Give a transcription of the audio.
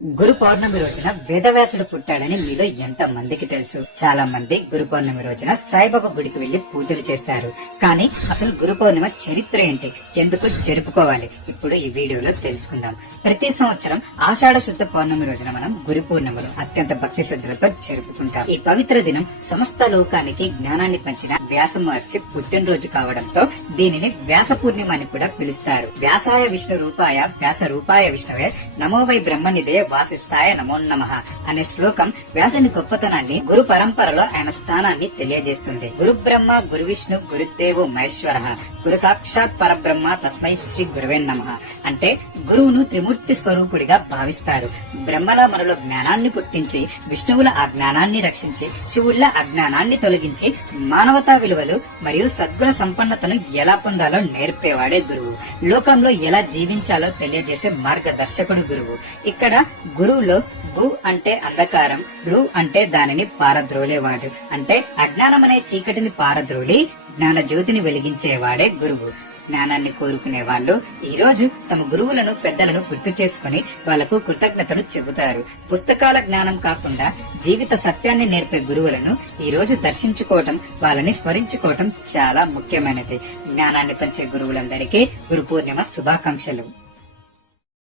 గురు పౌర్ణమి రోజున వేదవ్యాసుడు పుట్టాడని మీలో ఎంత మందికి తెలుసు. చాలా మంది గురు పౌర్ణమి రోజున సాయిబాబా గుడికి వెళ్లి పూజలు చేస్తారు. కానీ అసలు గురు పౌర్ణమి చరిత్ర ఏంటి, ఎందుకు జరుపుకోవాలి, ఇప్పుడు ఈ వీడియోలో తెలుసుకుందాం. ప్రతి సంవత్సరం ఆషాఢ శుద్ధ పౌర్ణమి రోజున మనం గురు పూర్ణిమను అత్యంత భక్తి శ్రద్ధలతో జరుపుకుంటాం. ఈ పవిత్ర దినం సమస్త లోకానికి జ్ఞానాన్ని పంచిన వ్యాస మహర్షి పుట్టినరోజు కావడంతో దీనిని వ్యాస పూర్ణిమ అని కూడా పిలుస్తారు. వ్యాసాయ విష్ణు రూపాయ వ్యాస రూపాయ విష్ణువే నమో వై బ్రహ్మనిదే వాసిష్ఠాయ నమో నమః అనే శ్లోకం వ్యాసుని గొప్పతనాన్ని, గురు పరంపరలో ఆయన స్థానాన్ని తెలియజేస్తుంది. గురు బ్రహ్మ గురు విష్ణు గురుదేవో మహేశ్వర గురు సాక్షాత్ పరబ్రహ్మ తస్మై శ్రీ గురువే నమః అంటే గురువును త్రిమూర్తి స్వరూపుడిగా భావిస్తారు. బ్రహ్మల మనలో జ్ఞానాన్ని పుట్టించి, విష్ణువుల ఆ జ్ఞానాన్ని రక్షించి, శివుళ్ళ అజ్ఞానాన్ని తొలగించి, మానవతా విలువలు మరియు సద్గుణ సంపన్నతను ఎలా పొందాలో నేర్పేవాడే గురువు. లోకంలో ఎలా జీవించాలో తెలియజేసే మార్గదర్శకుడు గురువు. ఇక్కడ గురువులో గు అంటే అంధకారం, రు అంటే దానిని పారద్రోలేవాడు. అంటే అజ్ఞానం అనే చీకటిని పారద్రోలి జ్ఞాన జ్యోతిని వెలిగించేవాడే గురువు. జ్ఞానాన్ని కోరుకునే వాళ్ళు ఈ రోజు తమ గురువులను, పెద్దలను గుర్తు చేసుకుని వాళ్లకు కృతజ్ఞతలు చెబుతారు. పుస్తకాల జ్ఞానం కాకుండా జీవిత సత్యాన్ని నేర్పే గురువులను ఈ రోజు దర్శించుకోవటం, వాళ్ళని స్మరించుకోవటం చాలా ముఖ్యమైనది. జ్ఞానాన్ని పంచే గురువులందరికీ గురు పూర్ణిమ శుభాకాంక్షలు.